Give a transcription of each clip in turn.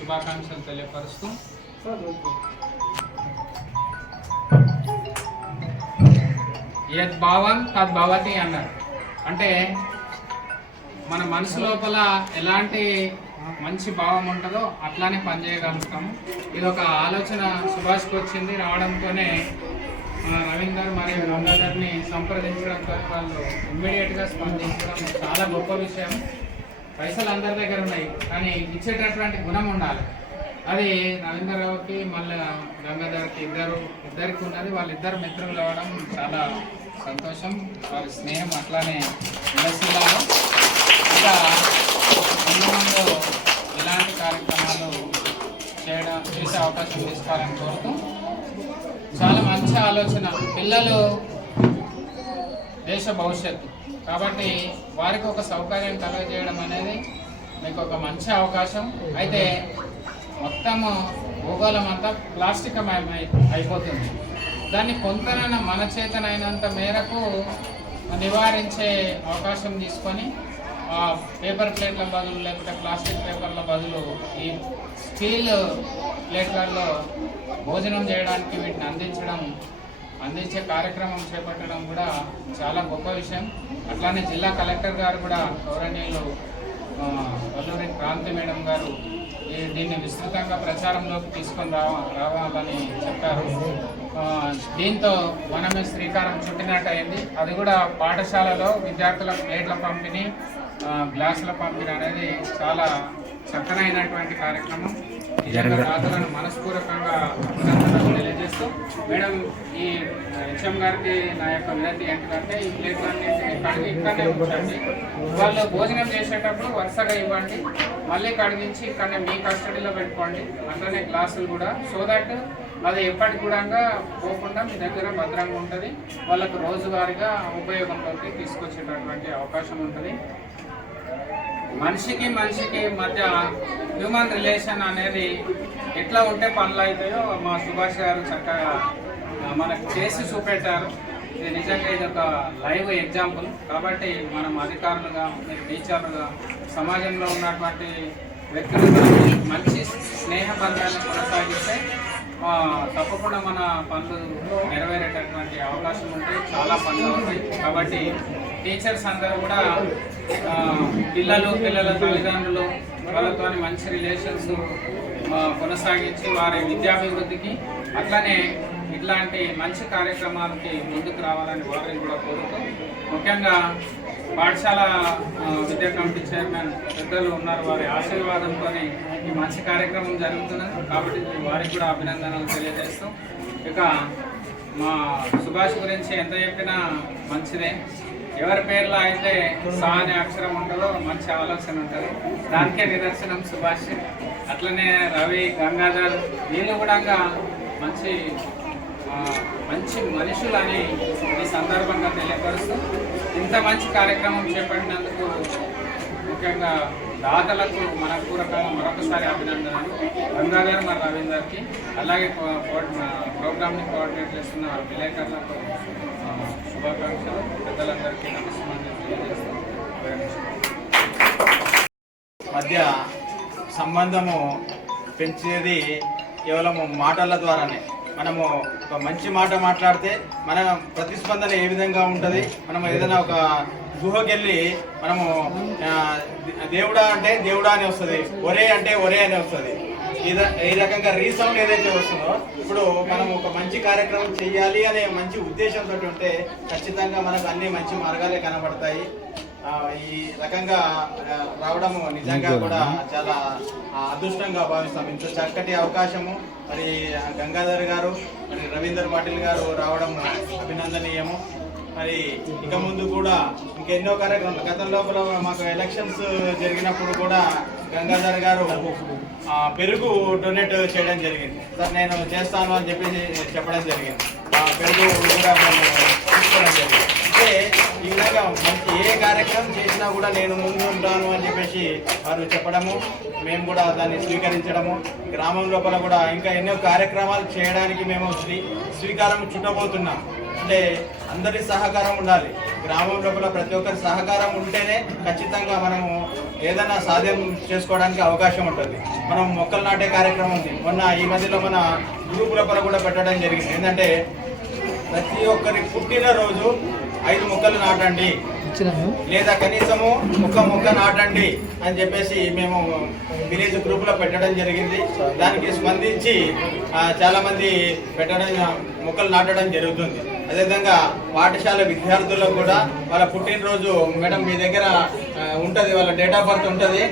శుభాకాంక్షలు తెలియపరుస్తూ యద్భావం తద్భవతి అన్నారు. అంటే మన మనసు లోపల ఎలాంటి మంచి భావం ఉంటుందో అట్లానే పనిచేయగలుగుతాము. ఇది ఒక ఆలోచన సుభాష్కి వచ్చింది. రావడంతోనే రవీందర్ మరియు గంగాధర్ని సంప్రదించడంతో వాళ్ళు ఇమ్మీడియట్గా స్పందించడం చాలా గొప్ప విషయం. పైసలు అందరి దగ్గర ఉన్నాయి, కానీ ఇచ్చేటటువంటి గుణం ఉండాలి. అది రవీంద్రరావుకి మళ్ళీ గంగాధర్కి ఇద్దరికి ఉన్నది. వాళ్ళిద్దరు మిత్రులు అవ్వడం చాలా సంతోషం. వారి స్నేహం అట్లానే నిలసిల్లాలి. ఇంకా ముందు ఇలాంటి కార్యక్రమాలు చేసే అవకాశం తీసుకోవాలని కోరుతూ, చాలా మంచి ఆలోచన. పిల్లలు దేశ భవిష్యత్తు కాబట్టి వారికి ఒక సౌకర్యం కలుగజేయడం అనేది మీకు ఒక మంచి అవకాశం. అయితే మొత్తము భూగోళం అంతా ప్లాస్టిక్ అయిపోతుంది. దాన్ని కొంతనైనా మన చేతనైనంత మేరకు నివారించే అవకాశం తీసుకొని పేపర్ ప్లేట్ల బదులు లేకపోతే ప్లాస్టిక్ పేపర్ల బదులు ఈ స్టీల్ ప్లేట్లలో భోజనం చేయడానికి వీటిని అందించే కార్యక్రమం చేపట్టడం కూడా చాలా గొప్ప విషయం. అట్లానే జిల్లా కలెక్టర్ గారు కూడా గౌరవనీయులు వల్లూరి క్రాంతి మేడం గారు దీన్ని విస్తృతంగా ప్రచారంలోకి తీసుకొని రావాలని చెప్పారు. దీంతో మనమే శ్రీకారం చుట్టినట్టు అయింది. అది కూడా పాఠశాలలో విద్యార్థుల ప్లేట్ల పంపిణీ, గ్లాసుల పంపిణీ అనేది చాలా చక్కనైనటువంటి కార్యక్రమం. రాతలను మనస్పూర్వకంగా అభినందనలు తెలియజేస్తూ, మేడం ఈ హెచ్ఎం గారికి నా యొక్క వినతి ఏంటంటే ఈ ప్లేట్లన్నీ ఇక్కడనే ఉంచండి. వాళ్ళు భోజనం చేసేటప్పుడు వరుసగా ఇవ్వండి, మళ్ళీ కడిగించి ఇక్కడనే మీ కస్టడీలో పెట్టుకోండి. అట్లనే గ్లాసులు కూడా, సో దట్ అది ఎప్పటికి కూడా పోకుండా మీ దగ్గర భద్రంగా ఉంటుంది. వాళ్ళకు రోజువారీగా ఉపయోగంలోకి తీసుకొచ్చేటటువంటి అవకాశం ఉంటుంది. మనిషికి మధ్య హ్యూమన్ రిలేషన్ అనేది ఎట్లా ఉంటే పనులు అవుతాయో మా సుభాష్ గారు చక్కగా మనకు చేసి చూపెట్టారు. ఇది నిజంగా ఇది ఒక లైవ్ ఎగ్జాంపుల్. కాబట్టి మనం అధికారులుగా, మీరు టీచర్లుగా, సమాజంలో ఉన్నటువంటి వ్యక్తులుగా మంచి స్నేహ బంధాన్ని కొనసాగిస్తే తప్పకుండా మన పనులు నెరవేరేటటువంటి అవకాశం ఉంటాయి. చాలా పనులు ఉంటాయి. కాబట్టి టీచర్స్ అందరూ కూడా పిల్లల తల్లిదండ్రులు వాళ్ళతో మంచి రిలేషన్స్ కొనసాగించి వారి విద్యాభివృద్ధికి, అట్లనే ఇట్లాంటి మంచి కార్యక్రమాలకి ముందుకు రావాలని వారిని కూడా కోరుతూ, ముఖ్యంగా పాఠశాల విద్యా కమిటీ చైర్మన్ పెద్దలు ఉన్నారు. వారి ఆశీర్వాదంతో ఈ మంచి కార్యక్రమం జరుగుతున్నది. కాబట్టి వారికి కూడా అభినందనలు తెలియజేస్తూ, ఇక మా సుభాష్ గురించి ఎంత చెప్పినా మంచిదే. ఎవరి పేర్లో అయితే సా అనే అక్షరం ఉంటుందో మంచి ఆలోచన ఉంటుంది. దానికే నిదర్శనం సుభాష్. అట్లనే రవి, గంగాధర్ వీళ్ళు కూడా మంచి మనుషులని ఈ సందర్భంగా తెలియపరుస్తూ, ఇంత మంచి కార్యక్రమం చేపట్టినందుకు ముఖ్యంగా దాతలకు మనపూర్వకంగా మరొకసారి అభినందనలు. గంగాధర్ మరి రవీందర్కి, అలాగే ప్రోగ్రామ్ని కోఆర్డినేట్ చేస్తున్న విలేకరులకు శుభాకాంక్షలు. పెద్దలందరికీ నమస్కారం తెలియజేస్తూ మధ్య సంబంధము పెంచేది కేవలం మాటల ద్వారానే. మనము ఒక మంచి మాట మాట్లాడితే మన ప్రతిస్పందన ఏ విధంగా ఉంటుంది. మనం ఏదైనా ఒక గుహకెళ్ళి మనము దేవుడా అంటే దేవుడా అని వస్తుంది, ఒరే అంటే ఒరే అని వస్తుంది. ఈ రకంగా రీసౌండ్ ఏదైతే వస్తుందో, ఇప్పుడు మనం ఒక మంచి కార్యక్రమం చేయాలి అనే మంచి ఉద్దేశంతో ఉంటే ఖచ్చితంగా మనకు అన్ని మంచి మార్గాలే కనబడతాయి. ఈ రకంగా రావడము నిజంగా కూడా చాలా అదృష్టంగా భావిస్తాం. ఇంత చక్కటి అవకాశము మరి గంగాధర్ గారు, మరి రవీందర్ పాటిల్ గారు రావడం అభినందనీయము. మరి ఇక ముందు కూడా ఇంకెన్నో కార్యక్రమాలు, గతం లోపల మాకు ఎలక్షన్స్ జరిగినప్పుడు కూడా గంగాధర్ గారు పెరుగు డొనేట్ చేయడం జరిగింది. సార్ నేను చేస్తాను అని చెప్పడం జరిగింది. పెరుగు కూడా మేము తీసుకోవడం జరిగింది. అంటే ఈ విధంగా మంచి ఏ కార్యక్రమం చేసినా కూడా నేను ముందు ఉంటాను అని వారు చెప్పడము, మేము కూడా దాన్ని స్వీకరించడము. గ్రామం లోపల కూడా ఇంకా ఎన్నో కార్యక్రమాలు చేయడానికి మేము శ్రీకారం చుట్టబోతున్నాం. అంటే అందరి సహకారం ఉండాలి. గ్రామం లోపల ప్రతి ఒక్కరి సహకారం ఉంటేనే ఖచ్చితంగా మనము ఏదైనా సాధ్యం చేసుకోవడానికి అవకాశం ఉంటుంది. మనం మొక్కలు నాటే కార్యక్రమం ఉంది. మొన్న ఈ మధ్యలో మన గ్రూపుల పర కూడా పెట్టడం జరిగింది. ఏంటంటే ప్రతి ఒక్కరి పుట్టినరోజు 5 మొక్కలు నాటండి లేదా కనీసము ఒక మొక్క నాటండి అని చెప్పేసి మేము విలేజ్ గ్రూప్లో పెట్టడం జరిగింది. దానికి స్పందించి చాలా మంది మొక్కలు నాటడం జరుగుతుంది. అదేవిధంగా పాఠశాల విద్యార్థులకు కూడా వాళ్ళ పుట్టినరోజు మేడం మీ దగ్గర ఉంటుంది, వాళ్ళ డేట్ ఆఫ్ బర్త్ ఉంటుంది.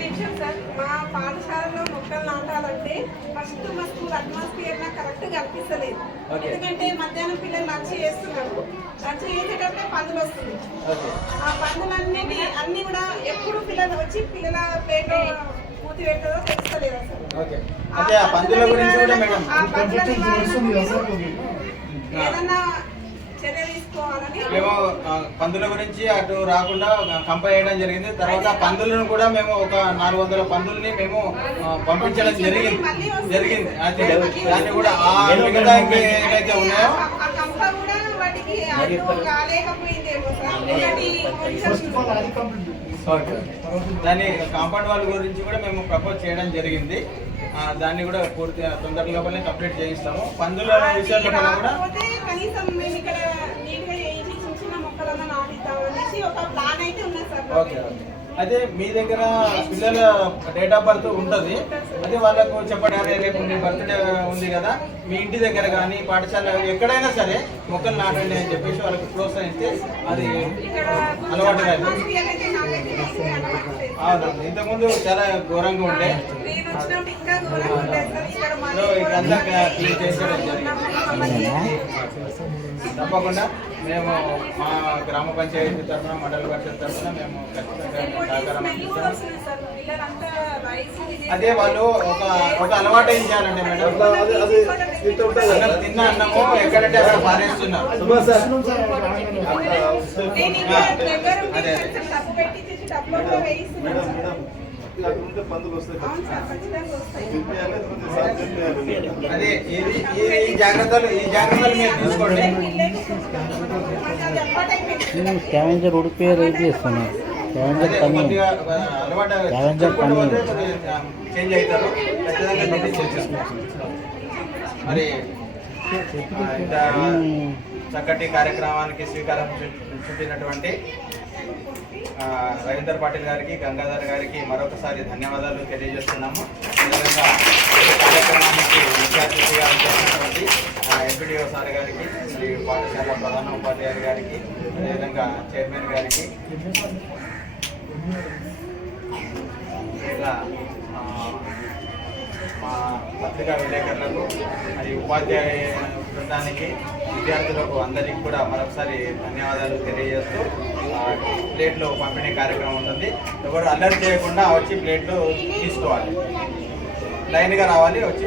మా పాఠశాలలో మొక్కలు నాటాలంటే ఫస్ట్ మా స్కూల్ అట్మాస్ఫియర్ నాకు కరెక్ట్ గా అనిపిస్తలేదు. ఎందుకంటే మధ్యాహ్నం పిల్లలు లంచ్ చేస్తున్నారు, లంచ్ చేసేటప్పుడే పందులు వస్తుంది. ఆ పందులన్నిటి అన్ని కూడా ఎప్పుడు పిల్లలు వచ్చి పిల్లల ప్లేట్ మూతి పెట్టదో తెలుస్తలేదు అసలు. ఏదన్నా చర్య తీసుకోవాలని మేము పందుల గురించి అటు రాకుండా కంపై చేయడం జరిగింది. తర్వాత పందులను కూడా మేము ఒక 400 పందుల్ని మేము పంపించడం జరిగింది. అయితే దాన్ని కూడా ఆ మిగతా ఏదైతే ఉన్నాయో దాన్ని కాంపౌండ్ వాళ్ళ గురించి కూడా మేము ప్రపోజ్ చేయడం జరిగింది. దాన్ని కూడా పూర్తి తొందర లోపలనే కంప్లీట్ చేయిస్తాము. పందుల విషయాల్లో కూడా ఓకే. అయితే మీ దగ్గర పిల్లల డేట్ ఆఫ్ బర్త్ ఉంటుంది, అదే వాళ్ళకు చెప్పండి. అదే రేపు మీ బర్త్డే ఉంది కదా, మీ ఇంటి దగ్గర కానీ పాఠశాల ఎక్కడైనా సరే మొక్కలు నాటండి అని చెప్పేసి వాళ్ళకి ప్రోత్సహిస్తే అది అలవాటు కాదు. అవునండి, ఇంతకుముందు చాలా ఘోరంగా ఉండే, ఇదంతా క్లీన్ చేసేయడం జరిగింది. తప్పకుండా మేము మా గ్రామ పంచాయతీ తరఫున మండల పరిషత్ తరఫున మేము ఖచ్చితంగా సహకారం అందిస్తాం. అదే వాళ్ళు ఒక అలవాటు ఏం చేయాలంటే మేడం, అన్నం తిన్న అన్నము ఎక్కడంటే అక్కడ పారేస్తున్నారు. అదే ఈ జాగ్రత్తలు మీరు తీసుకోండి. స్కావెంజర్ ఉడిపి రేట్ చేస్తున్నారు. చేంజ్ అవుతారు. మరి ఇంత చక్కటి కార్యక్రమానికి శ్రీకారం చుట్టినటువంటి రవీందర్ పాటిల్ గారికి, గంగాధర్ గారికి మరొకసారి ధన్యవాదాలు తెలియజేస్తున్నాము. అదేవిధంగా కార్యక్రమానికి ముఖ్య అతిథిగా చేసినటువంటి ఎంపీడీఓ సార్ గారికి, శ్రీ పాఠశాల ప్రధాన ఉపాధ్యాయులు గారికి, అదేవిధంగా చైర్మన్ గారికి, ఇలా మా పత్రికా విలేకరులకు, మరి ఉపాధ్యాయ బృందానికి, విద్యార్థులకు అందరికీ కూడా మరొకసారి ధన్యవాదాలు తెలియజేస్తూ ప్లేట్లు పంపిణీ కార్యక్రమం ఉంటుంది. ఎవరు అల్లరి చేయకుండా వచ్చి ప్లేట్లు తీసుకోవాలి, లైన్గా రావాలి. వచ్చి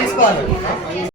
తీసుకోవాలి.